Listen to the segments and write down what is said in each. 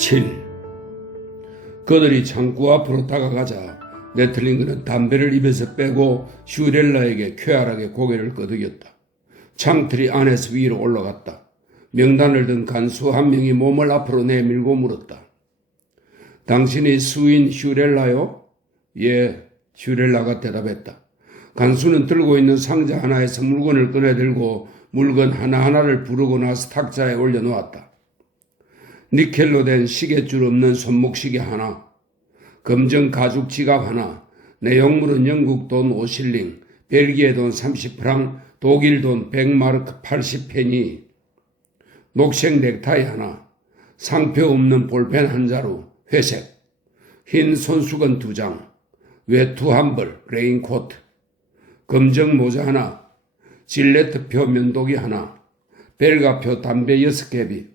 7. 그들이 창구 앞으로 다가가자 네틀링그는 담배를 입에서 빼고 슈렐라에게 쾌활하게 고개를 끄덕였다. 창틀이 안에서 위로 올라갔다. 명단을 든 간수 한 명이 몸을 앞으로 내밀고 물었다. 당신이 수인 슈렐라요? 예, 슈렐라가 대답했다. 간수는 들고 있는 상자 하나에서 물건을 꺼내들고 물건 하나하나를 부르고 나서 탁자에 올려놓았다. 니켈로 된 시계줄 없는 손목시계 하나, 검정 가죽 지갑 하나, 내용물은 영국 돈 5실링, 벨기에 돈 30프랑, 독일 돈 100마르크 80페니, 녹색 넥타이 하나, 상표 없는 볼펜 한 자루, 회색, 흰 손수건 2장, 외투 한 벌, 레인코트, 검정 모자 하나, 질레트표 면도기 하나, 벨가표 담배 6개비,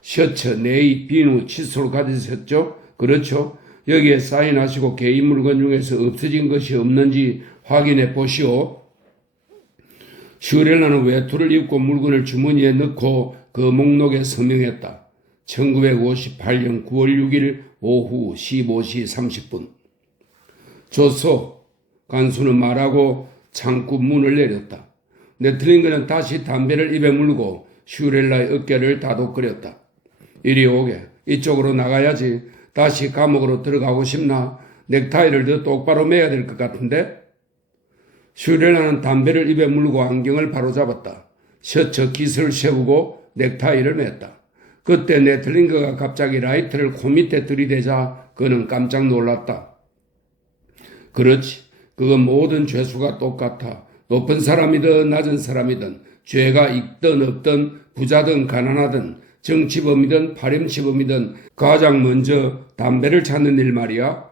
셔츠, 네이, 비누, 칫솔 가지셨죠? 그렇죠? 여기에 사인하시고 개인 물건 중에서 없어진 것이 없는지 확인해 보시오. 슈렐라는 외투를 입고 물건을 주머니에 넣고 그 목록에 서명했다. 1958년 9월 6일 오후 15시 30분. 좋소. 간수는 말하고 창구 문을 내렸다. 네틀링그는 다시 담배를 입에 물고 슈렐라의 어깨를 다독거렸다. 이리 오게. 이쪽으로 나가야지. 다시 감옥으로 들어가고 싶나? 넥타이를 더 똑바로 매야 될 것 같은데? 슈렐라는 담배를 입에 물고 안경을 바로잡았다. 셔츠 깃을 세우고 넥타이를 맸다. 그때 네틀링그가 갑자기 라이트를 코 밑에 들이대자 그는 깜짝 놀랐다. 그렇지. 그건 모든 죄수가 똑같아. 높은 사람이든 낮은 사람이든 죄가 있든 없든 부자든 가난하든 정치범이든 파렴치범이든 가장 먼저 담배를 찾는 일 말이야.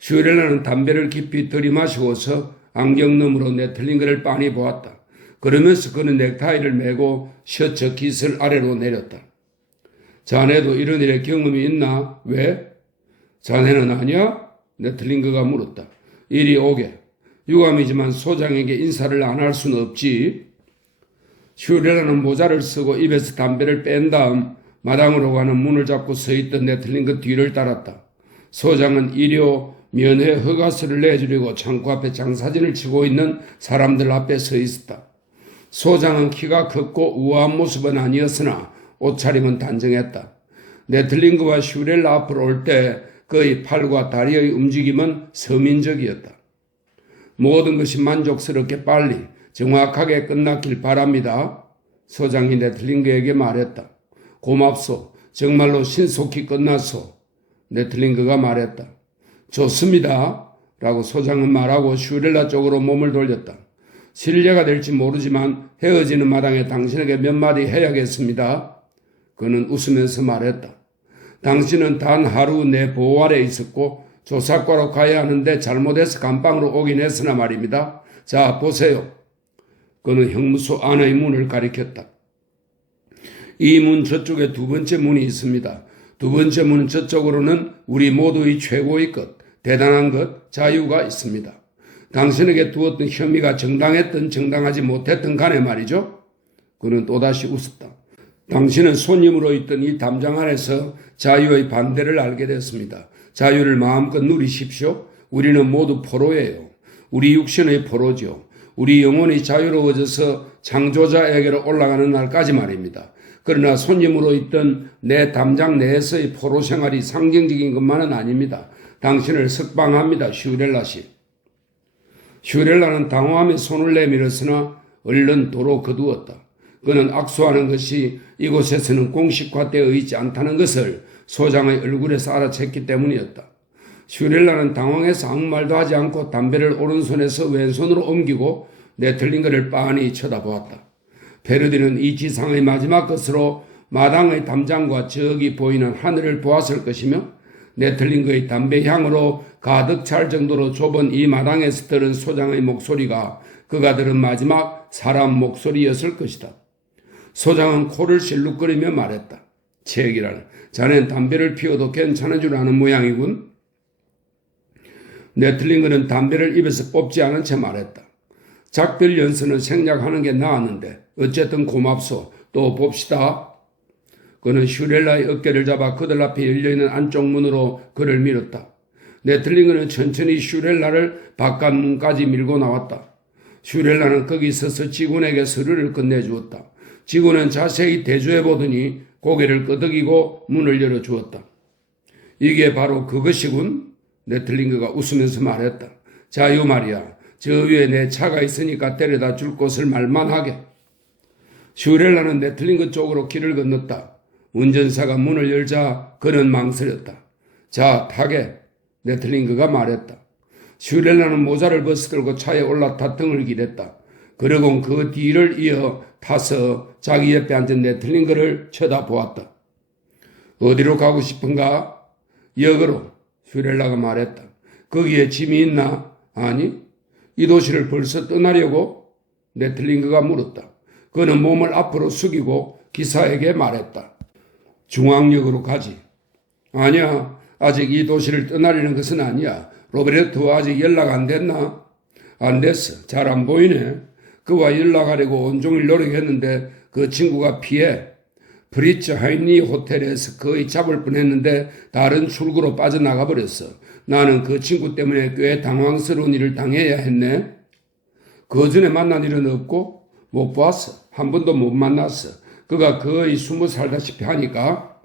슈렐라는 담배를 깊이 들이마시고서 안경 너머로 네틀링그를 빤히 보았다. 그러면서 그는 넥타이를 메고 셔츠 깃을 아래로 내렸다. 자네도 이런 일에 경험이 있나? 왜? 자네는 아니야? 네틀링그가 물었다. 이리 오게. 유감이지만 소장에게 인사를 안 할 수는 없지. 슈렐라는 모자를 쓰고 입에서 담배를 뺀 다음 마당으로 가는 문을 잡고 서 있던 네틀링그 뒤를 따랐다. 소장은 일요 면회 허가서를 내주려고 창구 앞에 장사진을 치고 있는 사람들 앞에 서 있었다. 소장은 키가 컸고 우아한 모습은 아니었으나 옷차림은 단정했다. 네틀링그와 슈렐라 앞으로 올 때 그의 팔과 다리의 움직임은 서민적이었다. 모든 것이 만족스럽게 빨리 정확하게 끝났길 바랍니다. 소장이 네틀링그에게 말했다. 고맙소. 정말로 신속히 끝났소. 네틀링그가 말했다. 좋습니다. 라고 소장은 말하고 슈렐라 쪽으로 몸을 돌렸다. 실례가 될지 모르지만 헤어지는 마당에 당신에게 몇 마디 해야겠습니다. 그는 웃으면서 말했다. 당신은 단 하루 내 보호 아래 있었고 조사과로 가야 하는데 잘못해서 감방으로 오긴 했으나 말입니다. 자, 보세요. 그는 형무소 안의 문을 가리켰다. 이 문 저쪽에 두 번째 문이 있습니다. 두 번째 문은 저쪽으로는 우리 모두의 최고의 것, 대단한 것, 자유가 있습니다. 당신에게 두었던 혐의가 정당했든 정당하지 못했든 간에 말이죠. 그는 또다시 웃었다. 당신은 손님으로 있던 이 담장 안에서 자유의 반대를 알게 됐습니다. 자유를 마음껏 누리십시오. 우리는 모두 포로예요. 우리 육신의 포로죠. 우리 영혼이 자유로워져서 창조자에게로 올라가는 날까지 말입니다. 그러나 손님으로 있던 내 담장 내에서의 포로 생활이 상징적인 것만은 아닙니다. 당신을 석방합니다. 슈렐라 씨. 슈렐라는 당황하며 손을 내밀었으나 얼른 도로 거두었다. 그는 악수하는 것이 이곳에서는 공식화되어 있지 않다는 것을 소장의 얼굴에서 알아챘기 때문이었다. 슈렐라는 당황해서 아무 말도 하지 않고 담배를 오른손에서 왼손으로 옮기고 네틀링그를 빤히 쳐다보았다. 페르디는 이 지상의 마지막 것으로 마당의 담장과 저기 보이는 하늘을 보았을 것이며 네틀링그의 담배 향으로 가득 찰 정도로 좁은 이 마당에서 들은 소장의 목소리가 그가 들은 마지막 사람 목소리였을 것이다. 소장은 코를 실룩거리며 말했다. 책이라는 자넨 담배를 피워도 괜찮은 줄 아는 모양이군. 네틀링그는 담배를 입에서 뽑지 않은 채 말했다. 작별 연설은 생략하는 게 나았는데 어쨌든 고맙소. 또 봅시다. 그는 슈렐라의 어깨를 잡아 그들 앞에 열려있는 안쪽 문으로 그를 밀었다. 네틀링거는 천천히 슈렐라를 바깥 문까지 밀고 나왔다. 슈렐라는 거기 서서 직원에게 서류를 건네주었다. 직원은 자세히 대조해보더니 고개를 끄덕이고 문을 열어주었다. 이게 바로 그것이군. 네틀링거가 웃으면서 말했다. 자유 말이야. 저 위에 내 차가 있으니까 데려다 줄 곳을 말만 하게. 슈렐라는 네틀링거 쪽으로 길을 건넜다. 운전사가 문을 열자 그는 망설였다. 자, 타게. 네틀링거가 말했다. 슈렐라는 모자를 벗어들고 차에 올라타 등을 기댔다. 그리고 그 뒤를 이어 타서 자기 옆에 앉은 네틀링거를 쳐다보았다. 어디로 가고 싶은가? 역으로. 슈렐라가 말했다. 거기에 짐이 있나? 아니. 이 도시를 벌써 떠나려고? 네틀링거가 물었다. 그는 몸을 앞으로 숙이고 기사에게 말했다. 중앙역으로 가지. 아니야. 아직 이 도시를 떠나려는 것은 아니야. 로베르토와 아직 연락 안 됐나? 안 됐어. 잘 안 보이네. 그와 연락하려고 온종일 노력했는데 그 친구가 피해. 프리츠 하이니 호텔에서 거의 잡을 뻔했는데 다른 출구로 빠져나가 버렸어. 나는 그 친구 때문에 꽤 당황스러운 일을 당해야 했네. 그 전에 만난 일은 없고 못 봤어. 한 번도 못 만났어. 그가 거의 숨어 살다시피 하니까.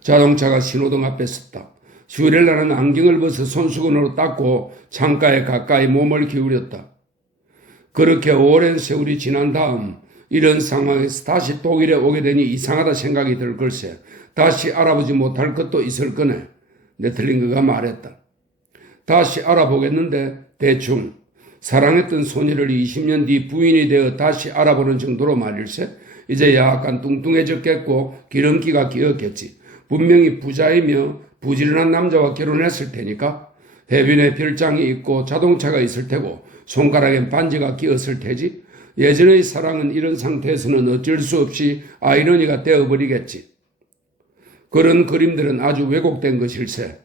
자동차가 신호등 앞에 섰다. 슈렐라는 안경을 벗어 손수건으로 닦고 창가에 가까이 몸을 기울였다. 그렇게 오랜 세월이 지난 다음 이런 상황에서 다시 독일에 오게 되니 이상하다 생각이 들 걸세. 다시 알아보지 못할 것도 있을 거네. 네틀링거가 말했다. 다시 알아보겠는데 대충 사랑했던 소녀를 20년 뒤 부인이 되어 다시 알아보는 정도로 말일세. 이제 약간 뚱뚱해졌겠고 기름기가 끼었겠지. 분명히 부자이며 부지런한 남자와 결혼했을 테니까. 해변에 별장이 있고 자동차가 있을 테고 손가락엔 반지가 끼었을 테지. 예전의 사랑은 이런 상태에서는 어쩔 수 없이 아이러니가 되어버리겠지. 그런 그림들은 아주 왜곡된 것일세.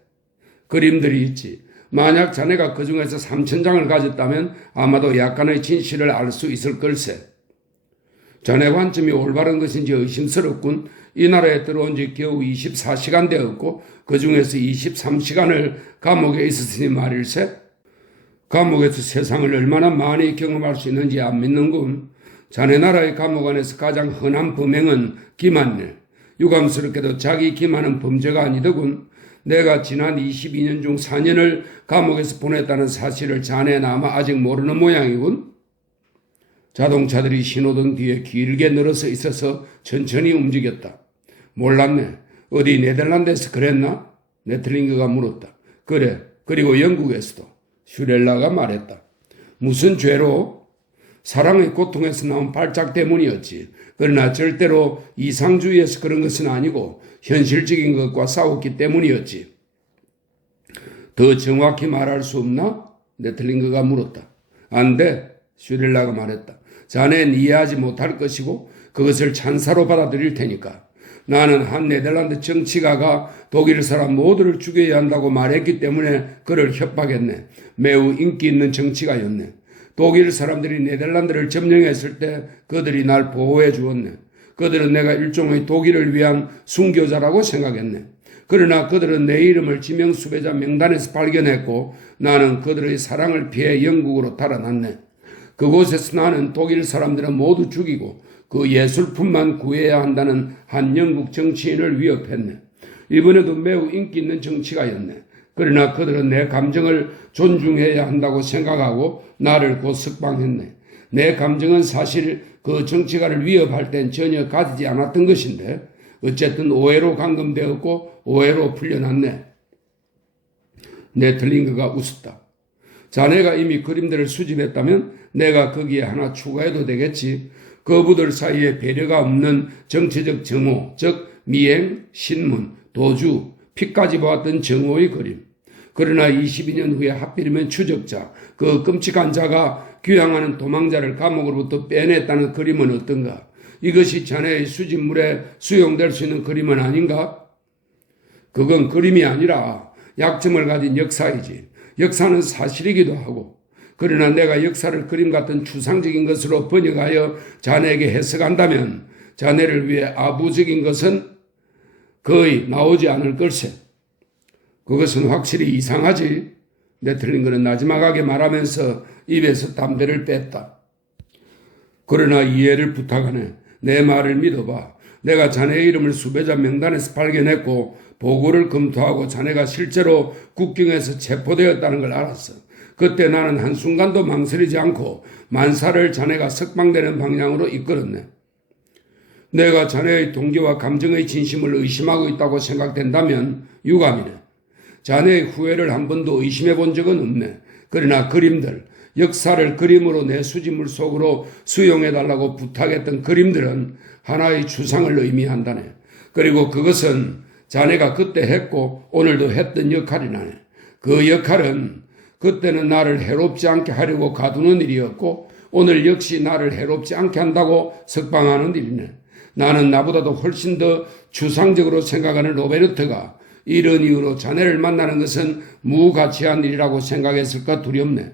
그림들이 있지. 만약 자네가 그 중에서 3,000장을 가졌다면 아마도 약간의 진실을 알 수 있을 걸세. 자네 관점이 올바른 것인지 의심스럽군. 이 나라에 들어온 지 겨우 24시간 되었고 그 중에서 23시간을 감옥에 있었으니 말일세. 감옥에서 세상을 얼마나 많이 경험할 수 있는지 안 믿는군. 자네 나라의 감옥 안에서 가장 흔한 범행은 기만일. 유감스럽게도 자기 기만은 범죄가 아니더군. 내가 지난 22년 중 4년을 감옥에서 보냈다는 사실을 자네는 아마 아직 모르는 모양이군. 자동차들이 신호등 뒤에 길게 늘어서 있어서 천천히 움직였다. 몰랐네. 어디 네덜란드에서 그랬나? 네틀링거가 물었다. 그래. 그리고 영국에서도. 슈렐라가 말했다. 무슨 죄로? 사랑의 고통에서 나온 발작 때문이었지. 그러나 절대로 이상주의에서 그런 것은 아니고 현실적인 것과 싸웠기 때문이었지. 더 정확히 말할 수 없나? 네틀링거가 물었다. 안 돼. 슈렐라가 말했다. 자네는 이해하지 못할 것이고 그것을 찬사로 받아들일 테니까. 나는 한 네덜란드 정치가가 독일 사람 모두를 죽여야 한다고 말했기 때문에 그를 협박했네. 매우 인기 있는 정치가였네. 독일 사람들이 네덜란드를 점령했을 때 그들이 날 보호해 주었네. 그들은 내가 일종의 독일을 위한 순교자라고 생각했네. 그러나 그들은 내 이름을 지명수배자 명단에서 발견했고 나는 그들의 사랑을 피해 영국으로 달아났네. 그곳에서 나는 독일 사람들은 모두 죽이고 그 예술품만 구해야 한다는 한 영국 정치인을 위협했네. 이번에도 매우 인기 있는 정치가였네. 그러나 그들은 내 감정을 존중해야 한다고 생각하고 나를 곧 석방했네. 내 감정은 사실 그 정치가를 위협할 땐 전혀 가지지 않았던 것인데 어쨌든 오해로 감금되었고 오해로 풀려났네. 네틀링거가 웃었다. 자네가 이미 그림들을 수집했다면 내가 거기에 하나 추가해도 되겠지. 거부들 사이에 배려가 없는 정치적 정오, 즉 미행, 신문, 도주, 피까지 보았던 정오의 그림. 그러나 22년 후에 하필이면 추적자, 그 끔찍한 자가 귀향하는 도망자를 감옥으로부터 빼냈다는 그림은 어떤가? 이것이 자네의 수집물에 수용될 수 있는 그림은 아닌가? 그건 그림이 아니라 약점을 가진 역사이지. 역사는 사실이기도 하고. 그러나 내가 역사를 그림 같은 추상적인 것으로 번역하여 자네에게 해석한다면 자네를 위해 아부적인 것은 거의 나오지 않을 걸세. 그것은 확실히 이상하지. 네틀링거는 나지막하게 말하면서 입에서 담배를 뺐다. 그러나 이해를 부탁하네. 내 말을 믿어봐. 내가 자네의 이름을 수배자 명단에서 발견했고 보고를 검토하고 자네가 실제로 국경에서 체포되었다는 걸 알았어. 그때 나는 한순간도 망설이지 않고 만사를 자네가 석방되는 방향으로 이끌었네. 내가 자네의 동기와 감정의 진심을 의심하고 있다고 생각된다면 유감이네. 자네의 후회를 한 번도 의심해 본 적은 없네. 그러나 그림들, 역사를 그림으로 내 수지물 속으로 수용해달라고 부탁했던 그림들은 하나의 추상을 의미한다네. 그리고 그것은 자네가 그때 했고 오늘도 했던 역할이라네. 그 역할은 그때는 나를 해롭지 않게 하려고 가두는 일이었고 오늘 역시 나를 해롭지 않게 한다고 석방하는 일이네. 나는 나보다도 훨씬 더 추상적으로 생각하는 로베르트가 이런 이유로 자네를 만나는 것은 무가치한 일이라고 생각했을까 두렵네.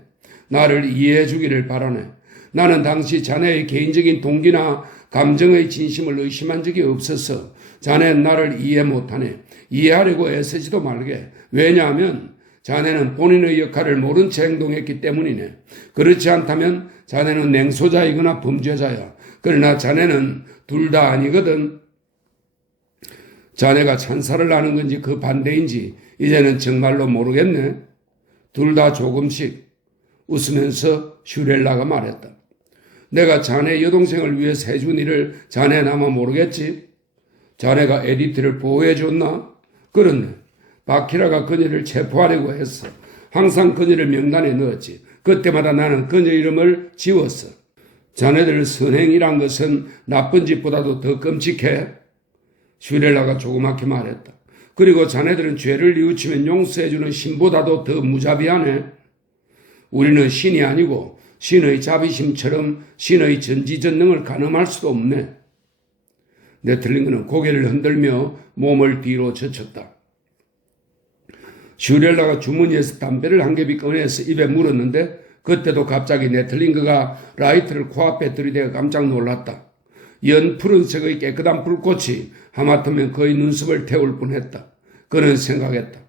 나를 이해해 주기를 바라네. 나는 당시 자네의 개인적인 동기나 감정의 진심을 의심한 적이 없어서 자네는 나를 이해 못하네. 이해하려고 애쓰지도 말게. 왜냐하면 자네는 본인의 역할을 모른 채 행동했기 때문이네. 그렇지 않다면 자네는 냉소자이거나 범죄자야. 그러나 자네는 둘 다 아니거든. 자네가 찬사를 하는 건지 그 반대인지 이제는 정말로 모르겠네. 둘 다 조금씩 웃으면서 슈렐라가 말했다. 내가 자네 여동생을 위해서 해준 일을 자네는 아마 모르겠지. 자네가 에디트를 보호해줬나? 그렇네. 바키라가 그녀를 체포하려고 했어. 항상 그녀를 명단에 넣었지. 그때마다 나는 그녀 이름을 지웠어. 자네들 선행이란 것은 나쁜 짓보다도 더 끔찍해. 슈렐라가 조그맣게 말했다. 그리고 자네들은 죄를 뉘우치면 용서해주는 신보다도 더 무자비하네. 우리는 신이 아니고 신의 자비심처럼 신의 전지전능을 가늠할 수도 없네. 네틀링거는 고개를 흔들며 몸을 뒤로 젖혔다. 슈렐라가 주머니에서 담배를 한 겹이 꺼내서 입에 물었는데 그때도 갑자기 네틀링거가 라이트를 코앞에 들이대어 깜짝 놀랐다. 연 푸른색의 깨끗한 불꽃이 하마터면 그의 눈썹을 태울 뻔했다. 그는 생각했다.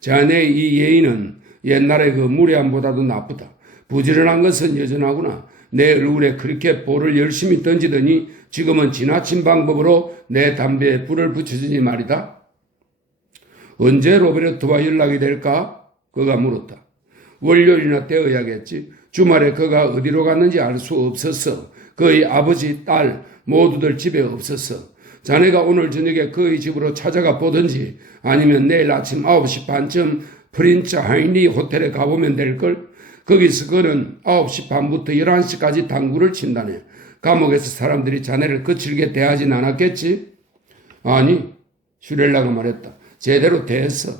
자네의 이 예의는 옛날의 그 무례함보다도 나쁘다. 부지런한 것은 여전하구나. 내 얼굴에 그렇게 볼을 열심히 던지더니 지금은 지나친 방법으로 내 담배에 불을 붙여주니 말이다. 언제 로베르트와 연락이 될까? 그가 물었다. 월요일이나 되어야겠지. 주말에 그가 어디로 갔는지 알 수 없었어. 그의 아버지, 딸 모두들 집에 없었어. 자네가 오늘 저녁에 그의 집으로 찾아가 보든지 아니면 내일 아침 9시 반쯤 프린츠 하인리 호텔에 가보면 될걸. 거기서 그는 9시 반부터 11시까지 당구를 친다네. 감옥에서 사람들이 자네를 거칠게 대하진 않았겠지? 아니, 슈렐라가 말했다. 제대로 대했어.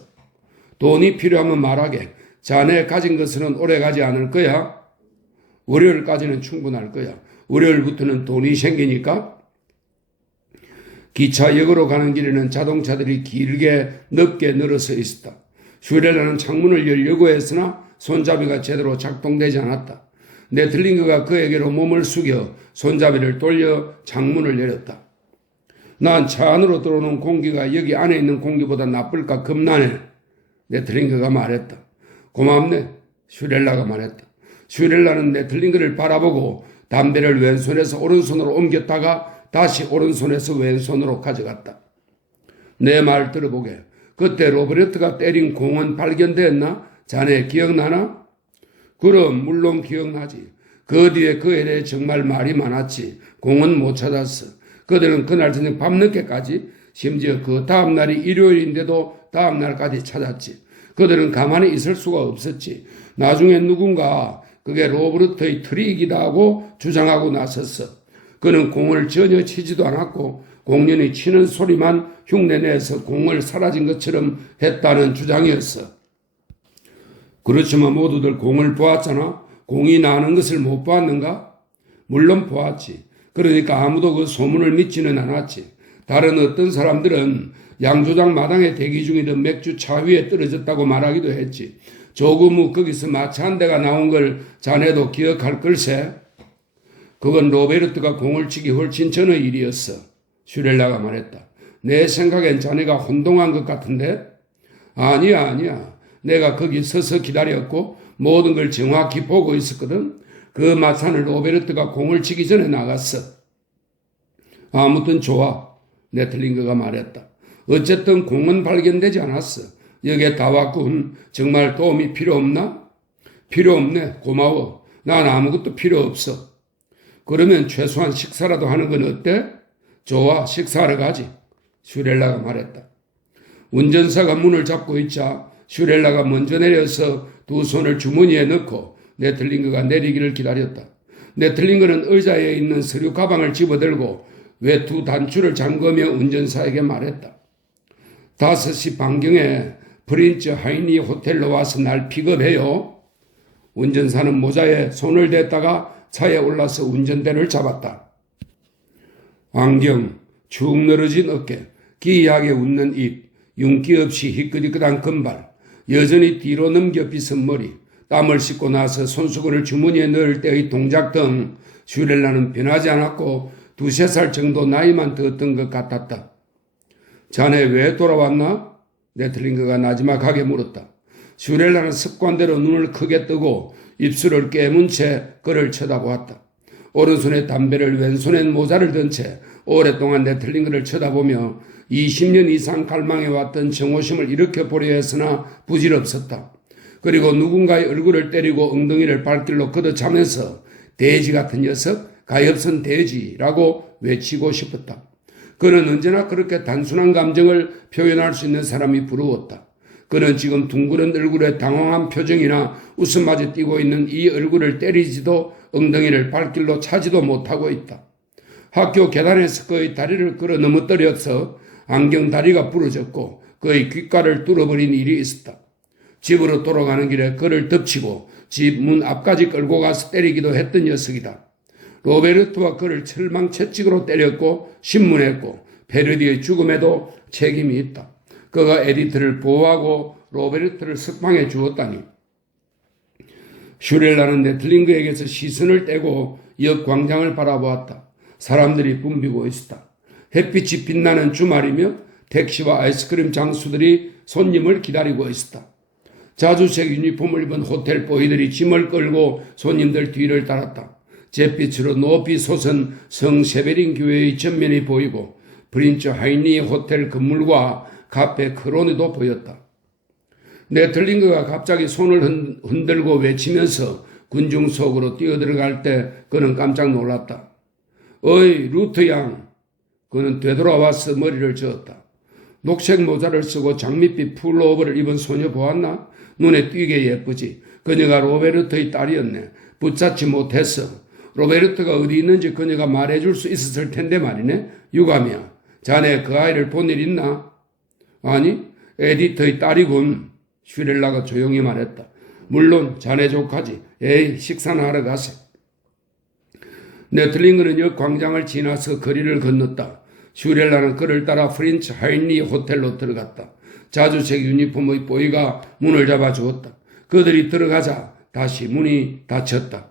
돈이 필요하면 말하게. 자네 가진 것은 오래 가지 않을 거야. 월요일까지는 충분할 거야. 월요일부터는 돈이 생기니까. 기차역으로 가는 길에는 자동차들이 길게 넓게 늘어서 있었다. 슈렐라는 창문을 열려고 했으나 손잡이가 제대로 작동되지 않았다. 네틀링거가 그에게로 몸을 숙여 손잡이를 돌려 창문을 열었다. 난 차 안으로 들어오는 공기가 여기 안에 있는 공기보다 나쁠까 겁나네. 네틀링거가 말했다. 고맙네. 슈렐라가 말했다. 슈렐라는 네틀링거를 바라보고 담배를 왼손에서 오른손으로 옮겼다가 다시 오른손에서 왼손으로 가져갔다. 내 말 들어보게. 그때 로베르트가 때린 공은 발견됐나? 자네 기억나나? 그럼 물론 기억나지. 그 뒤에 그에 대해 정말 말이 많았지. 공은 못 찾았어. 그들은 그날 저녁 밤늦게까지 심지어 그 다음날이 일요일인데도 다음날까지 찾았지. 그들은 가만히 있을 수가 없었지. 나중에 누군가 그게 로베르트의 트릭이다 하고 주장하고 나섰어. 그는 공을 전혀 치지도 않았고 공연히 치는 소리만 흉내내서 공을 사라진 것처럼 했다는 주장이었어. 그렇지만 모두들 공을 보았잖아. 공이 나는 것을 못 보았는가? 물론 보았지. 그러니까 아무도 그 소문을 믿지는 않았지. 다른 어떤 사람들은 양조장 마당에 대기 중이던 맥주 차 위에 떨어졌다고 말하기도 했지. 조금 후 거기서 마차 한 대가 나온 걸 자네도 기억할 걸세. 그건 로베르트가 공을 치기 훨씬 전의 일이었어. 슈렐라가 말했다. 내 생각엔 자네가 혼동한 것 같은데? 아니야. 내가 거기 서서 기다렸고 모든 걸 정확히 보고 있었거든. 그 마차는 로베르트가 공을 치기 전에 나갔어. 아무튼 좋아. 네틀링거가 말했다. 어쨌든 공은 발견되지 않았어. 여기에 다 왔군. 정말 도움이 필요 없나? 필요 없네. 고마워. 난 아무것도 필요 없어. 그러면 최소한 식사라도 하는 건 어때? 좋아. 식사하러 가지. 슈렐라가 말했다. 운전사가 문을 잡고 있자 슈렐라가 먼저 내려서 두 손을 주머니에 넣고 네틀링거가 내리기를 기다렸다. 네틀링거는 의자에 있는 서류 가방을 집어들고 외투 단추를 잠그며 운전사에게 말했다. 5시 반경에 프린츠 하이니 호텔로 와서 날 픽업해요. 운전사는 모자에 손을 댔다가 차에 올라서 운전대를 잡았다. 안경, 축 늘어진 어깨, 기이하게 웃는 입, 윤기 없이 희끗희끗한 금발, 여전히 뒤로 넘겨 빗은 머리, 땀을 씻고 나서 손수건을 주머니에 넣을 때의 동작 등 슈렐라는 변하지 않았고 2~3살 정도 나이만 들었던 것 같았다. 자네 왜 돌아왔나? 네틀링거가 나지막하게 물었다. 슈렐라는 습관대로 눈을 크게 뜨고 입술을 깨문 채 그를 쳐다보았다. 오른손에 담배를 왼손엔 모자를 든 채 오랫동안 네틀링거를 쳐다보며 20년 이상 갈망해왔던 정오심을 일으켜보려 했으나 부질없었다. 그리고 누군가의 얼굴을 때리고 엉덩이를 발길로 걷어차면서 돼지 같은 녀석, 가엾은 돼지라고 외치고 싶었다. 그는 언제나 그렇게 단순한 감정을 표현할 수 있는 사람이 부러웠다. 그는 지금 둥그런 얼굴에 당황한 표정이나 웃음마저 띄고 있는 이 얼굴을 때리지도 엉덩이를 발길로 차지도 못하고 있다. 학교 계단에서 그의 다리를 끌어 넘어뜨려서 안경 다리가 부러졌고 그의 귓가를 뚫어버린 일이 있었다. 집으로 돌아가는 길에 그를 덮치고 집 문 앞까지 끌고 가서 때리기도 했던 녀석이다. 로베르트와 그를 철망채찍으로 때렸고 신문했고 페르디의 죽음에도 책임이 있다. 그가 에디트를 보호하고 로베르트를 석방해 주었다니. 슈렐라는 네틀링거에게서 시선을 떼고 역 광장을 바라보았다. 사람들이 붐비고 있었다. 햇빛이 빛나는 주말이며 택시와 아이스크림 장수들이 손님을 기다리고 있었다. 자주색 유니폼을 입은 호텔 보이들이 짐을 끌고 손님들 뒤를 따랐다. 잿빛으로 높이 솟은 성 세베린 교회의 전면이 보이고 프린츠 하이니 호텔 건물과 카페 크로네도 보였다. 네틀링거가 갑자기 손을 흔들고 외치면서 군중 속으로 뛰어들어갈 때 그는 깜짝 놀랐다. 어이 루트 양. 그는 되돌아와서 머리를 저었다. 녹색 모자를 쓰고 장밋빛 풀오버를 입은 소녀 보았나? 눈에 띄게 예쁘지. 그녀가 로베르트의 딸이었네. 붙잡지 못했어. 로베르트가 어디 있는지 그녀가 말해줄 수 있었을 텐데 말이네. 유감이야. 자네 그 아이를 본 일 있나? 아니, 에디터의 딸이군. 슈렐라가 조용히 말했다. 물론 자네 조카지. 에이, 식사나 하러 가세. 네틀링거는 역 광장을 지나서 거리를 건넜다. 슈렐라는 그를 따라 프린츠 하이니 호텔로 들어갔다. 자주색 유니폼의 보이가 문을 잡아주었다. 그들이 들어가자 다시 문이 닫혔다.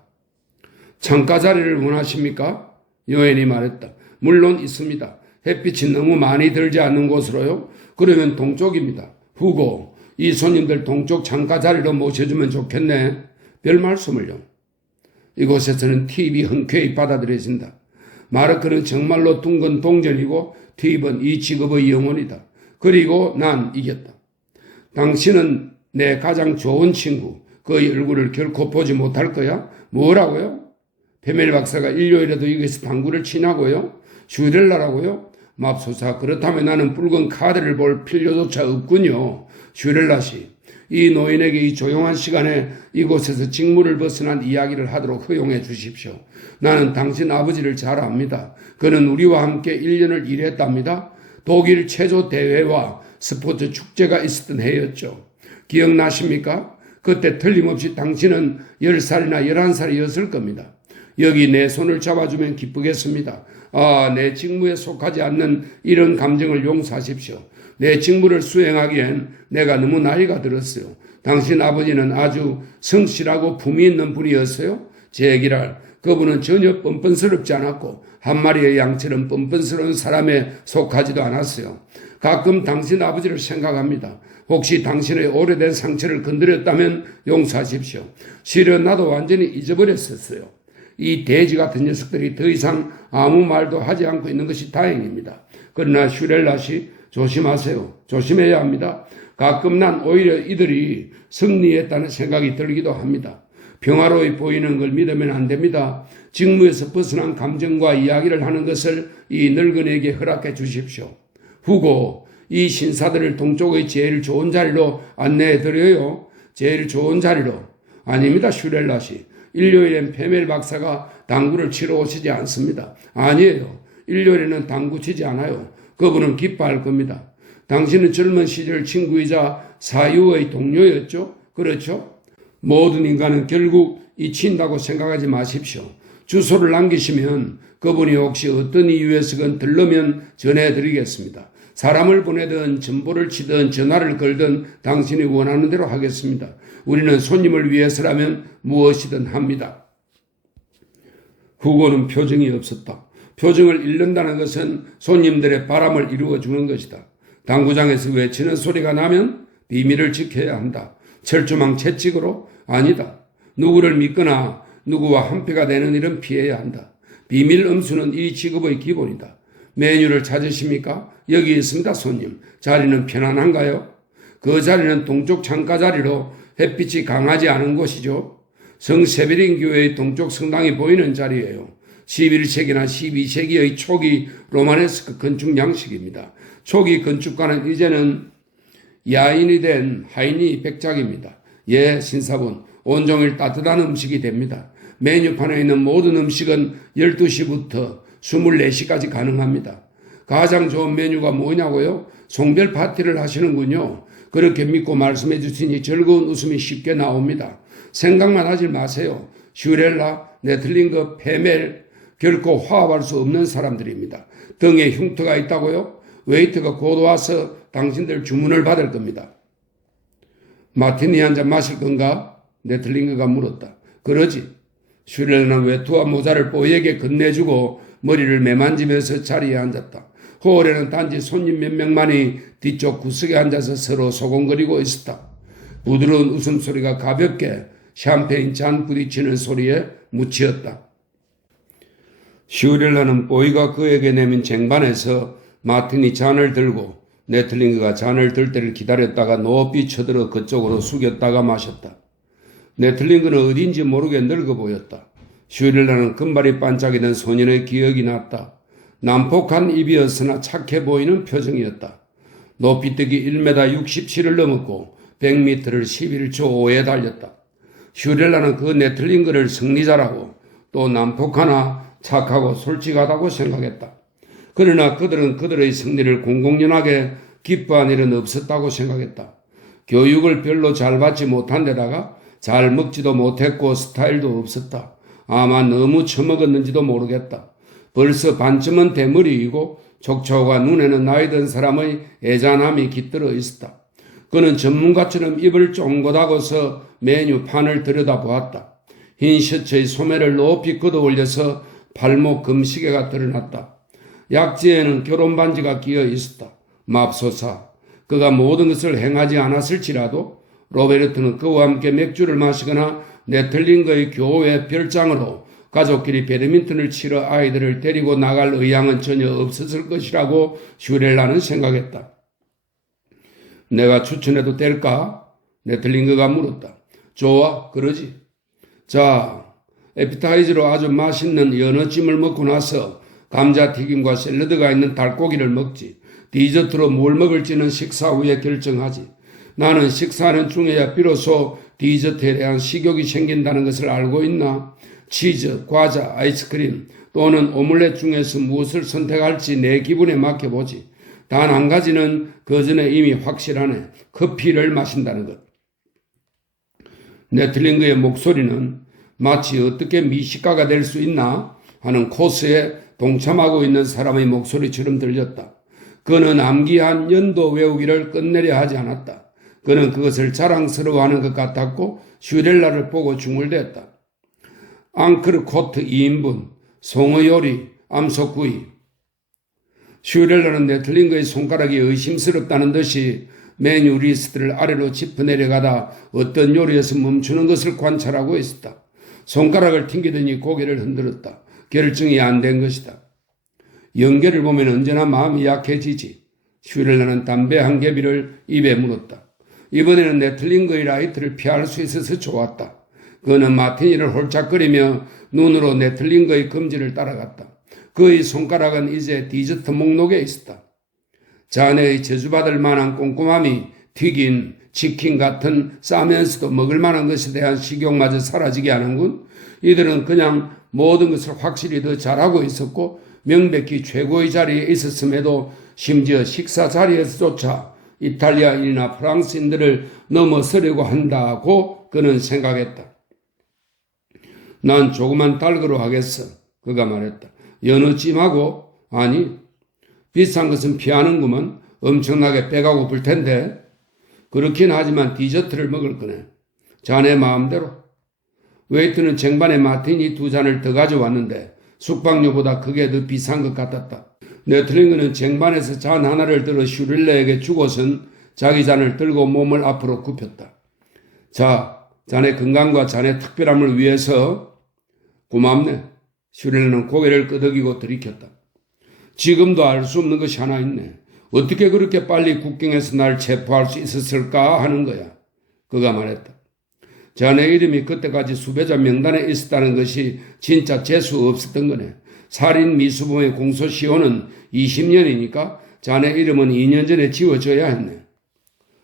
창가 자리를 원하십니까? 여인이 말했다. 물론 있습니다. 햇빛이 너무 많이 들지 않는 곳으로요. 그러면 동쪽입니다. 후고 이 손님들 동쪽 창가 자리로 모셔주면 좋겠네. 별 말씀을요. 이곳에서는 팁이 흔쾌히 받아들여진다. 마르크는 정말로 둥근 동전이고 팁은 이 직업의 영혼이다. 그리고 난 이겼다. 당신은 내 가장 좋은 친구. 그의 얼굴을 결코 보지 못할 거야? 뭐라고요? 페멜 박사가 일요일에도 여기서 당구를 치냐고요? 슈렐라라고요? 맙소사, 그렇다면 나는 붉은 카드를 볼 필요조차 없군요. 슈렐라 씨, 이 노인에게 이 조용한 시간에 이곳에서 직무를 벗어난 이야기를 하도록 허용해 주십시오. 나는 당신 아버지를 잘 압니다. 그는 우리와 함께 1년을 일했답니다. 독일 체조 대회와 스포츠 축제가 있었던 해였죠. 기억나십니까? 그때 틀림없이 당신은 10살이나 11살이었을 겁니다. 여기 내 손을 잡아주면 기쁘겠습니다. 아, 내 직무에 속하지 않는 이런 감정을 용서하십시오. 내 직무를 수행하기엔 내가 너무 나이가 들었어요. 당신 아버지는 아주 성실하고 품위 있는 분이었어요. 제기랄 그분은 전혀 뻔뻔스럽지 않았고 한 마리의 양처럼 뻔뻔스러운 사람에 속하지도 않았어요. 가끔 당신 아버지를 생각합니다. 혹시 당신의 오래된 상처를 건드렸다면 용서하십시오. 실은 나도 완전히 잊어버렸었어요. 이 돼지 같은 녀석들이 더 이상 아무 말도 하지 않고 있는 것이 다행입니다. 그러나 슈렐라 씨, 조심하세요. 조심해야 합니다. 가끔 난 오히려 이들이 승리했다는 생각이 들기도 합니다. 평화로이 보이는 걸 믿으면 안 됩니다. 직무에서 벗어난 감정과 이야기를 하는 것을 이 늙은이에게 허락해 주십시오. 후고, 이 신사들을 동쪽의 제일 좋은 자리로 안내해 드려요. 제일 좋은 자리로. 아닙니다, 슈렐라 씨. 일요일엔 페멜 박사가 당구를 치러 오시지 않습니다. 아니에요. 일요일에는 당구 치지 않아요. 그분은 기뻐할 겁니다. 당신은 젊은 시절 친구이자 사유의 동료였죠? 그렇죠? 모든 인간은 결국 잊힌다고 생각하지 마십시오. 주소를 남기시면 그분이 혹시 어떤 이유에서건 들르면 전해드리겠습니다. 사람을 보내든 전보를 치든 전화를 걸든 당신이 원하는 대로 하겠습니다. 우리는 손님을 위해서라면 무엇이든 합니다. 후고는 표정이 없었다. 표정을 잃는다는 것은 손님들의 바람을 이루어주는 것이다. 당구장에서 외치는 소리가 나면 비밀을 지켜야 한다. 철조망 채찍으로? 아니다. 누구를 믿거나 누구와 한패가 되는 일은 피해야 한다. 비밀 음수는 이 직업의 기본이다. 메뉴를 찾으십니까? 여기 있습니다, 손님. 자리는 편안한가요? 그 자리는 동쪽 창가 자리로 햇빛이 강하지 않은 곳이죠. 성세베린 교회의 동쪽 성당이 보이는 자리예요. 11세기나 12세기의 초기 로마네스크 건축 양식입니다. 초기 건축가는 이제는 야인이 된 하이니 백작입니다. 예, 신사분, 온종일 따뜻한 음식이 됩니다. 메뉴판에 있는 모든 음식은 12시부터 24시까지 가능합니다. 가장 좋은 메뉴가 뭐냐고요? 송별 파티를 하시는군요. 그렇게 믿고 말씀해 주시니 즐거운 웃음이 쉽게 나옵니다. 생각만 하지 마세요. 슈렐라, 네틀링거, 페멜, 결코 화합할 수 없는 사람들입니다. 등에 흉터가 있다고요? 웨이터가 곧 와서 당신들 주문을 받을 겁니다. 마티니 한 잔 마실 건가? 네틀링거가 물었다. 그러지. 슈렐라는 외투와 모자를 뽀에게 건네주고 머리를 매만지면서 자리에 앉았다. 호월에는 단지 손님 몇 명만이 뒤쪽 구석에 앉아서 서로 소곤거리고 있었다. 부드러운 웃음소리가 가볍게 샴페인 잔 부딪히는 소리에 묻히었다. 슈렐라는 뽀이가 그에게 내민 쟁반에서 마틴이 잔을 들고 네틀링거가 잔을 들 때를 기다렸다가 높이 쳐들어 그쪽으로 숙였다가 마셨다. 네틀링거는 어딘지 모르게 늙어 보였다. 슈렐라는 금발이 반짝이던 소년의 기억이 났다. 난폭한 입이었으나 착해 보이는 표정이었다. 높이뛰기 1m 67을 넘었고 100m를 11초 5에 달렸다. 슈렐라는 그 네틀링거를 승리자라고 또 난폭하나 착하고 솔직하다고 생각했다. 그러나 그들은 그들의 승리를 공공연하게 기뻐한 일은 없었다고 생각했다. 교육을 별로 잘 받지 못한 데다가 잘 먹지도 못했고 스타일도 없었다. 아마 너무 처먹었는지도 모르겠다. 벌써 반쯤은 대머리이고 촉초가 눈에는 나이 든 사람의 애잔함이 깃들어 있었다. 그는 전문가처럼 입을 쫑긋하고서 메뉴판을 들여다보았다. 흰 셔츠의 소매를 높이 걷어 올려서 발목 금시계가 드러났다. 약지에는 결혼반지가 끼어 있었다. 맙소사, 그가 모든 것을 행하지 않았을지라도 로베르트는 그와 함께 맥주를 마시거나 네틀링거의 교회 별장으로 가족끼리 배드민턴을 치러 아이들을 데리고 나갈 의향은 전혀 없었을 것이라고 슈렐라는 생각했다. 내가 추천해도 될까? 네틀링거가 물었다. 좋아, 그러지. 자, 에피타이저로 아주 맛있는 연어찜을 먹고 나서 감자튀김과 샐러드가 있는 닭고기를 먹지. 디저트로 뭘 먹을지는 식사 후에 결정하지. 나는 식사하는 중에야 비로소 디저트에 대한 식욕이 생긴다는 것을 알고 있나? 치즈, 과자, 아이스크림 또는 오믈렛 중에서 무엇을 선택할지 내 기분에 맡겨보지. 단 한 가지는 그 전에 이미 확실하네. 커피를 마신다는 것. 네틀링거의 목소리는 마치 어떻게 미식가가 될 수 있나 하는 코스에 동참하고 있는 사람의 목소리처럼 들렸다. 그는 암기한 연도 외우기를 끝내려 하지 않았다. 그는 그것을 자랑스러워하는 것 같았고 슈렐라를 보고 중얼댔다. 앙크르 코트 2인분, 송어 요리, 암석구이. 슈렐러는 네틀링거의 손가락이 의심스럽다는 듯이 메뉴 리스트를 아래로 짚어내려가다 어떤 요리에서 멈추는 것을 관찰하고 있었다. 손가락을 튕기더니 고개를 흔들었다. 결정이 안 된 것이다. 연계를 보면 언제나 마음이 약해지지. 슈렐러는 담배 한 개비를 입에 물었다. 이번에는 네틀링거의 라이트를 피할 수 있어서 좋았다. 그는 마티니를 홀짝거리며 눈으로 네틀링거의 검지를 따라갔다. 그의 손가락은 이제 디저트 목록에 있었다. 자네의 저주받을 만한 꼼꼼함이 튀긴 치킨 같은 싸면서도 먹을 만한 것에 대한 식욕마저 사라지게 하는군. 이들은 그냥 모든 것을 확실히 더 잘하고 있었고 명백히 최고의 자리에 있었음에도 심지어 식사 자리에서조차 이탈리아인이나 프랑스인들을 넘어서려고 한다고 그는 생각했다. 난 조그만 달그로 하겠어. 그가 말했다. 연어찜하고 아니 비싼 것은 피하는구먼. 엄청나게 배가 고플 텐데. 그렇긴 하지만 디저트를 먹을 거네. 자네 마음대로. 웨이트는 쟁반에 마티니 2잔을 더 가져왔는데 숙박료보다 그게 더 비싼 것 같았다. 네틀링거는 쟁반에서 잔 하나를 들어 슈릴러에게 주고선 자기 잔을 들고 몸을 앞으로 굽혔다. 자, 자네 건강과 자네 특별함을 위해서 고맙네. 슈릴러는 고개를 끄덕이고 들이켰다. 지금도 알 수 없는 것이 하나 있네. 어떻게 그렇게 빨리 국경에서 날 체포할 수 있었을까 하는 거야. 그가 말했다. 자네 이름이 그때까지 수배자 명단에 있었다는 것이 진짜 재수 없었던 거네. 살인 미수범의 공소시효는 20년이니까 자네 이름은 2년 전에 지워져야 했네.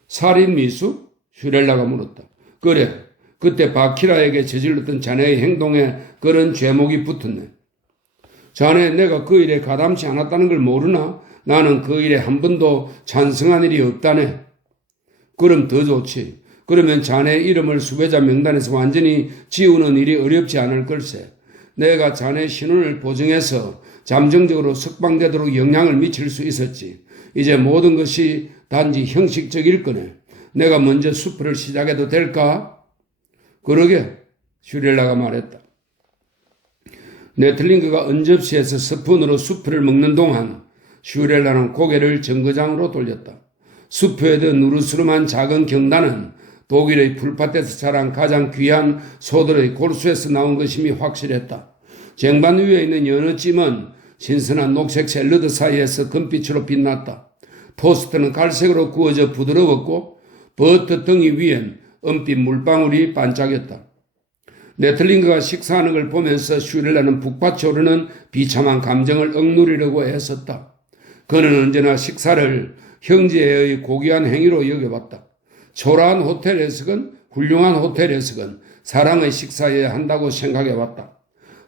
살인 미수? 슈렐라가 물었다. 그래. 그때 바키라에게 저질렀던 자네의 행동에 그런 죄목이 붙었네. 자네 내가 그 일에 가담치 않았다는 걸 모르나? 나는 그 일에 한 번도 찬성한 일이 없다네. 그럼 더 좋지. 그러면 자네 이름을 수배자 명단에서 완전히 지우는 일이 어렵지 않을 걸세. 내가 자네 신원을 보증해서 잠정적으로 석방되도록 영향을 미칠 수 있었지. 이제 모든 것이 단지 형식적일 거네. 내가 먼저 수프를 시작해도 될까? 그러게, 슈렐라가 말했다. 네틀링거가 언접시에서 스푼으로 수프를 먹는 동안 슈렐라는 고개를 정거장으로 돌렸다. 수프에 든 누르스름한 작은 경단은 독일의 풀밭에서 자란 가장 귀한 소들의 골수에서 나온 것임이 확실했다. 쟁반 위에 있는 연어찜은 신선한 녹색 샐러드 사이에서 금빛으로 빛났다. 토스트는 갈색으로 구워져 부드러웠고 버터 덩이 위엔 은빛 물방울이 반짝였다. 네틀링거가 식사하는 걸 보면서 슈렐라는 북받쳐 오르는 비참한 감정을 억누르려고 애썼다. 그는 언제나 식사를 형제의 고귀한 행위로 여겨봤다. 초라한 호텔에서건 훌륭한 호텔에서건 사랑의 식사해야 한다고 생각해왔다.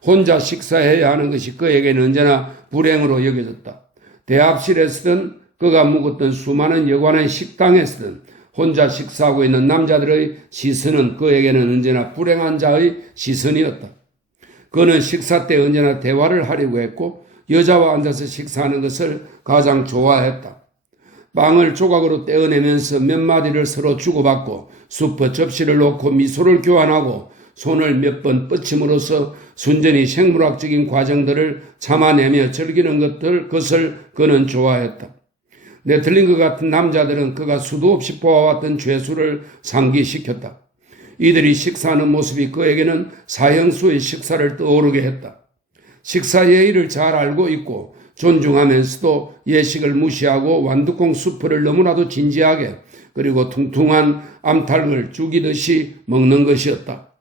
혼자 식사해야 하는 것이 그에게는 언제나 불행으로 여겨졌다. 대합실에서든 그가 묵었던 수많은 여관의 식당에서든 혼자 식사하고 있는 남자들의 시선은 그에게는 언제나 불행한 자의 시선이었다. 그는 식사 때 언제나 대화를 하려고 했고 여자와 앉아서 식사하는 것을 가장 좋아했다. 빵을 조각으로 떼어내면서 몇 마디를 서로 주고받고 수프 접시를 놓고 미소를 교환하고 손을 몇 번 뻗침으로써 순전히 생물학적인 과정들을 참아내며 즐기는 것을 그는 좋아했다. 네틀링거 같은 남자들은 그가 수도 없이 보아왔던 죄수를 상기시켰다. 이들이 식사하는 모습이 그에게는 사형수의 식사를 떠오르게 했다. 식사 예의를 잘 알고 있고 존중하면서도 예식을 무시하고 완두콩 수프를 너무나도 진지하게 그리고 퉁퉁한 암탉을 죽이듯이 먹는 것이었다.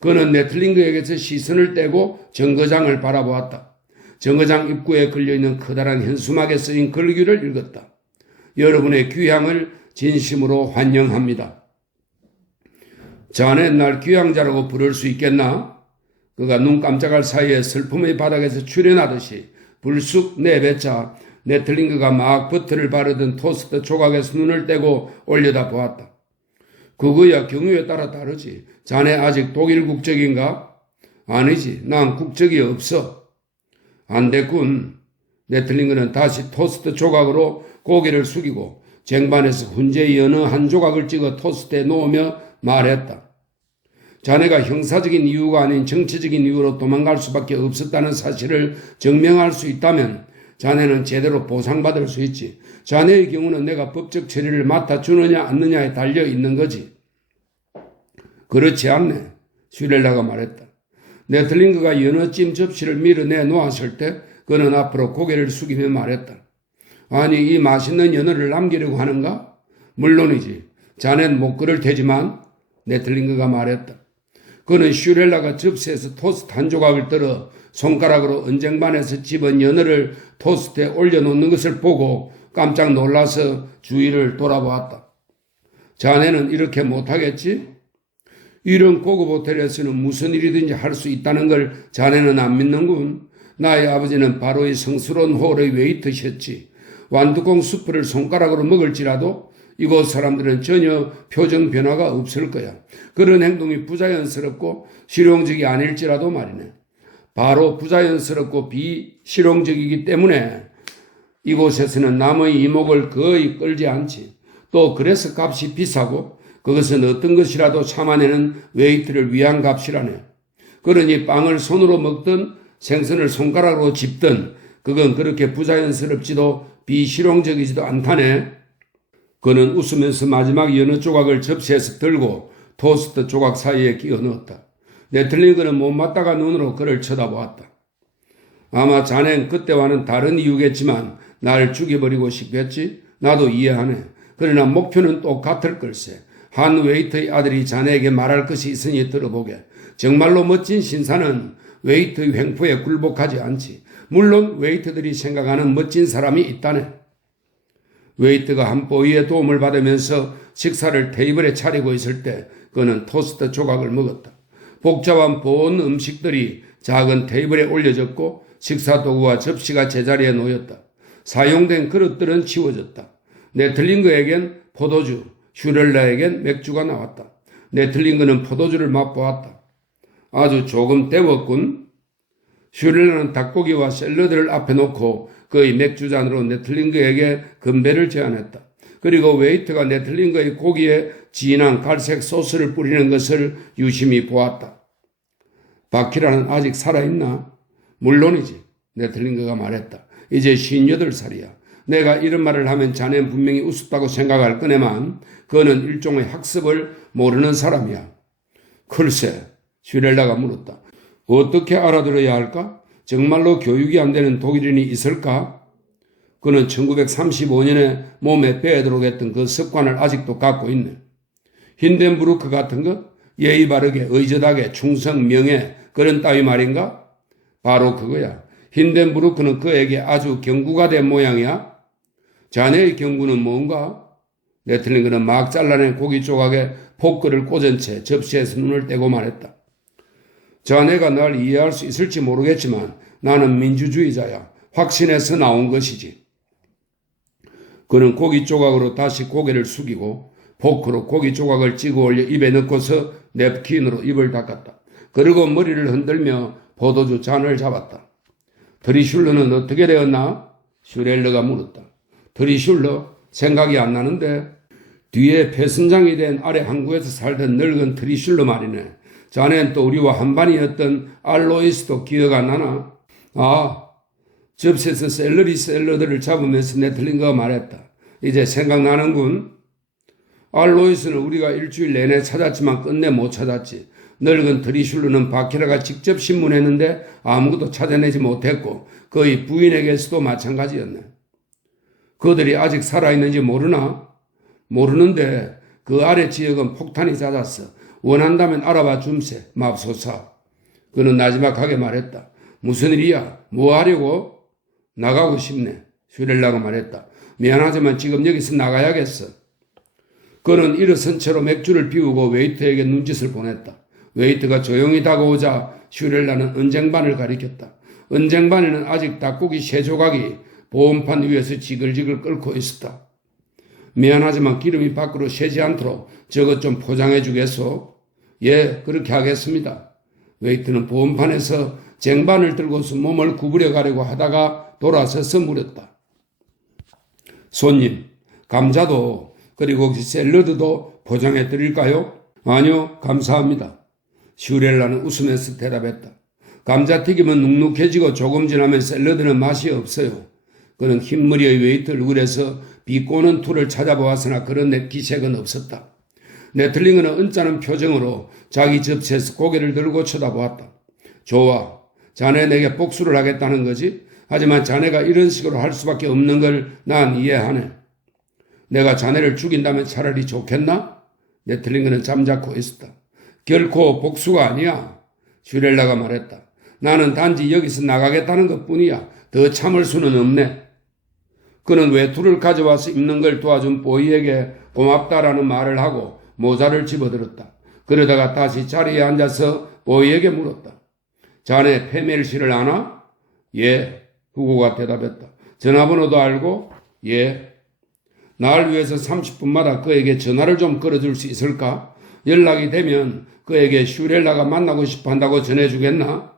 그는 네틀링거에게서 시선을 떼고 정거장을 바라보았다. 정거장 입구에 걸려있는 커다란 현수막에 쓰인 글귀를 읽었다. 여러분의 귀향을 진심으로 환영합니다. 자네 날 귀향자라고 부를 수 있겠나? 그가 눈 깜짝할 사이에 슬픔의 바닥에서 출현하듯이 불쑥 내뱉자 네틀링거가 막 버터를 바르던 토스트 조각에서 눈을 떼고 올려다 보았다. 그거야 경우에 따라 다르지. 자네 아직 독일 국적인가? 아니지. 난 국적이 없어. 안 됐군. 네틀링거는 다시 토스트 조각으로 고개를 숙이고 쟁반에서 훈제 연어 한 조각을 찍어 토스트에 놓으며 말했다. 자네가 형사적인 이유가 아닌 정치적인 이유로 도망갈 수밖에 없었다는 사실을 증명할 수 있다면 자네는 제대로 보상받을 수 있지. 자네의 경우는 내가 법적 처리를 맡아주느냐 않느냐에 달려 있는 거지. 그렇지 않네. 슈렐라가 말했다. 네틀링그가 연어찜 접시를 밀어내 놓았을 때 그는 앞으로 고개를 숙이며 말했다. 아니, 이 맛있는 연어를 남기려고 하는가? 물론이지. 자넨 못 그럴 테지만 네틀링그가 말했다. 그는 슈렐라가 접시에서 토스트 한 조각을 떨어 손가락으로 언쟁반에서 집은 연어를 토스트에 올려놓는 것을 보고 깜짝 놀라서 주위를 돌아보았다. 자네는 이렇게 못하겠지? 이런 고급 호텔에서는 무슨 일이든지 할 수 있다는 걸 자네는 안 믿는군. 나의 아버지는 바로 이 성스러운 홀의 웨이터셨지. 완두콩 수프를 손가락으로 먹을지라도 이곳 사람들은 전혀 표정 변화가 없을 거야. 그런 행동이 부자연스럽고 실용적이 아닐지라도 말이네. 바로 부자연스럽고 비실용적이기 때문에 이곳에서는 남의 이목을 거의 끌지 않지. 또 그래서 값이 비싸고 그것은 어떤 것이라도 참아내는 웨이트를 위한 값이라네. 그러니 빵을 손으로 먹든 생선을 손가락으로 집든 그건 그렇게 부자연스럽지도 비실용적이지도 않다네. 그는 웃으면서 마지막 연어 조각을 접시에서 들고 토스트 조각 사이에 끼워 넣었다. 네틀링그는 못마땅한 눈으로 그를 쳐다보았다. 아마 자넨 그때와는 다른 이유겠지만 날 죽여버리고 싶겠지? 나도 이해하네. 그러나 목표는 똑같을 걸세. 한 웨이터의 아들이 자네에게 말할 것이 있으니 들어보게. 정말로 멋진 신사는 웨이터의 횡포에 굴복하지 않지. 물론 웨이터들이 생각하는 멋진 사람이 있다네. 웨이터가 한 보이의 도움을 받으면서 식사를 테이블에 차리고 있을 때 그는 토스트 조각을 먹었다. 복잡한 보온 음식들이 작은 테이블에 올려졌고 식사 도구와 접시가 제자리에 놓였다. 사용된 그릇들은 치워졌다. 네틀링그에겐 포도주, 슈렐라에겐 맥주가 나왔다. 네틀링그는 포도주를 맛보았다. 아주 조금 때웠군. 슈렐라는 닭고기와 샐러드를 앞에 놓고 그의 맥주잔으로 네틀링그에게 건배를 제안했다. 그리고 웨이터가 네틀링그의 고기에 진한 갈색 소스를 뿌리는 것을 유심히 보았다. 바키라는 아직 살아있나? 물론이지. 네틀링그가 말했다. 이제 58살이야. 내가 이런 말을 하면 자네는 분명히 우습다고 생각할 거네만 그는 일종의 학습을 모르는 사람이야. 글쎄, 슈렐라가 물었다. 어떻게 알아들어야 할까? 정말로 교육이 안 되는 독일인이 있을까? 그는 1935년에 몸에 배도록 했던 그 습관을 아직도 갖고 있네. 힌덴부르크 같은 것? 예의 바르게, 의젓하게, 충성, 명예 그런 따위 말인가? 바로 그거야. 힌덴부르크는 그에게 아주 경구가 된 모양이야. 자네의 경구는 뭔가? 네틀링그는 막 잘라낸 고기 조각에 포크를 꽂은 채 접시에서 눈을 떼고 말했다. 자네가 날 이해할 수 있을지 모르겠지만 나는 민주주의자야. 확신해서 나온 것이지. 그는 고기 조각으로 다시 고개를 숙이고 포크로 고기 조각을 찍어 올려 입에 넣고서 냅킨으로 입을 닦았다. 그리고 머리를 흔들며 포도주 잔을 잡았다. 드리슐러는 어떻게 되었나? 슈렐러가 물었다. 드리슐러? 생각이 안 나는데. 뒤에 배선장이 된 아래 항구에서 살던 늙은 드리슐러 말이네. 자네는 또 우리와 한반이었던 알로이스도 기억 안 나나? 아, 접시에서 샐러리 샐러드를 잡으면서 네틀링그가 말했다. 이제 생각나는군. 알로이스는 우리가 일주일 내내 찾았지만 끝내 못 찾았지. 늙은 드리슐루는 바키라가 직접 신문했는데 아무것도 찾아내지 못했고 그의 부인에게서도 마찬가지였네. 그들이 아직 살아있는지 모르나? 모르는데 그 아래 지역은 폭탄이 잦았어. 원한다면 알아봐 줌세, 맙소사. 그는 나지막하게 말했다. 무슨 일이야? 뭐 하려고? 나가고 싶네. 슈렐라가 말했다. 미안하지만 지금 여기서 나가야겠어. 그는 일어선 채로 맥주를 비우고 웨이터에게 눈짓을 보냈다. 웨이터가 조용히 다가오자 슈렐라는 언쟁반을 가리켰다. 언쟁반에는 아직 닭고기 3조각이 보온판 위에서 지글지글 끓고 있었다. 미안하지만 기름이 밖으로 새지 않도록 저것 좀 포장해 주겠소? 예, 그렇게 하겠습니다. 웨이터는 보온판에서 쟁반을 들고서 몸을 구부려 가려고 하다가 돌아서서 물었다. 손님, 감자도 그리고 샐러드도 포장해 드릴까요? 아니요, 감사합니다. 슈렐라는 웃으면서 대답했다. 감자튀김은 눅눅해지고 조금 지나면 샐러드는 맛이 없어요. 그는 흰머리의 웨이트 얼굴에서 비꼬는 투를 찾아보았으나 그런 기색은 없었다. 네틀링은 언짢은 표정으로 자기 접시에서 고개를 들고 쳐다보았다. 좋아. 자네 내게 복수를 하겠다는 거지? 하지만 자네가 이런 식으로 할 수밖에 없는 걸 난 이해하네. 내가 자네를 죽인다면 차라리 좋겠나? 네틀링은 잠자코 있었다. 결코 복수가 아니야. 슈렐라가 말했다. 나는 단지 여기서 나가겠다는 것뿐이야. 더 참을 수는 없네. 그는 외투를 가져와서 입는 걸 도와준 보이에게 고맙다라는 말을 하고 모자를 집어들었다. 그러다가 다시 자리에 앉아서 보이에게 물었다. 자네 페멜시를 아나? 예. 후고가 대답했다. 전화번호도 알고? 예. 날 위해서 30분마다 그에게 전화를 좀 걸어줄 수 있을까? 연락이 되면 그에게 슈렐라가 만나고 싶어 한다고 전해주겠나?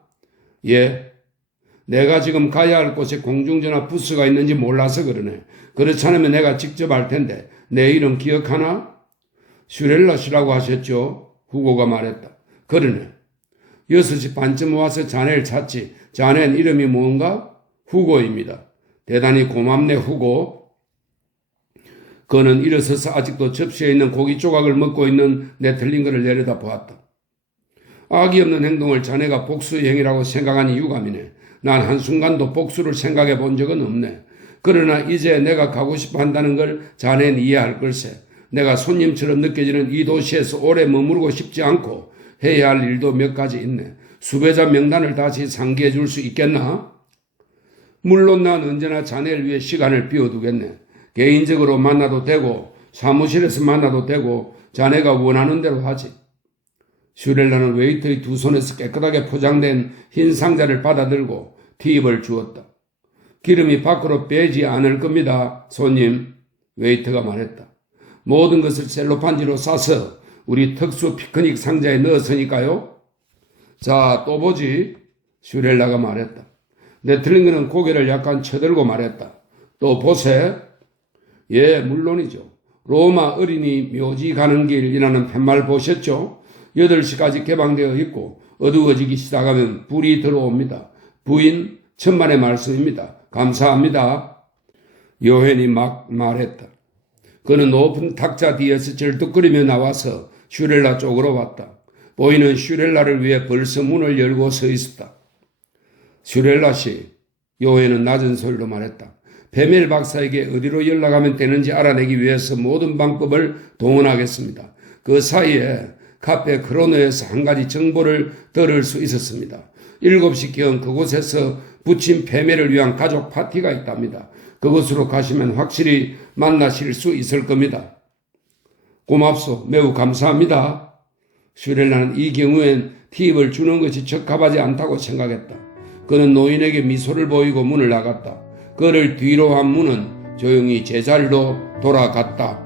예. 내가 지금 가야 할 곳에 공중전화 부스가 있는지 몰라서 그러네. 그렇지 않으면 내가 직접 알 텐데 내 이름 기억하나? 슈렐라 씨라고 하셨죠? 후고가 말했다. 그러네. 6시 반쯤 와서 자네를 찾지. 자네는 이름이 뭔가? 후고입니다. 대단히 고맙네 후고. 그는 일어서서 아직도 접시에 있는 고기 조각을 먹고 있는 네틀링거를 내려다 보았다. 악이 없는 행동을 자네가 복수의 행위라고 생각하니 유감이네. 난 한순간도 복수를 생각해 본 적은 없네. 그러나 이제 내가 가고 싶어 한다는 걸 자네는 이해할 걸세. 내가 손님처럼 느껴지는 이 도시에서 오래 머무르고 싶지 않고 해야 할 일도 몇 가지 있네. 수배자 명단을 다시 상기해 줄 수 있겠나? 물론 난 언제나 자네를 위해 시간을 비워두겠네. 개인적으로 만나도 되고 사무실에서 만나도 되고 자네가 원하는 대로 하지. 슈렐라는 웨이터의 두 손에서 깨끗하게 포장된 흰 상자를 받아들고 팁을 주었다. 기름이 밖으로 빼지 않을 겁니다, 손님. 웨이터가 말했다. 모든 것을 셀로판지로 싸서 우리 특수 피크닉 상자에 넣었으니까요. 자, 또 보지. 슈렐라가 말했다. 네틀링거는 고개를 약간 쳐들고 말했다. 또 보세. 예, 물론이죠. 로마 어린이 묘지 가는 길이라는 팻말 보셨죠? 8시까지 개방되어 있고 어두워지기 시작하면 불이 들어옵니다. 부인 천만의 말씀입니다. 감사합니다. 요한이 막 말했다. 그는 높은 탁자 뒤에서 절뚝거리며 나와서 슈렐라 쪽으로 왔다. 보이는 슈렐라를 위해 벌써 문을 열고 서 있었다. 슈렐라 씨, 요한은 낮은 소리로 말했다. 베멜 박사에게 어디로 연락하면 되는지 알아내기 위해서 모든 방법을 동원하겠습니다. 그 사이에 카페 크로노에서 한 가지 정보를 들을 수 있었습니다. 7시경 그곳에서 부친 베멜을 위한 가족 파티가 있답니다. 그곳으로 가시면 확실히 만나실 수 있을 겁니다. 고맙소. 매우 감사합니다. 슈렐라는 이 경우엔 팁을 주는 것이 적합하지 않다고 생각했다. 그는 노인에게 미소를 보이고 문을 나갔다. 그를 뒤로 한 문은 조용히 제자리로 돌아갔다.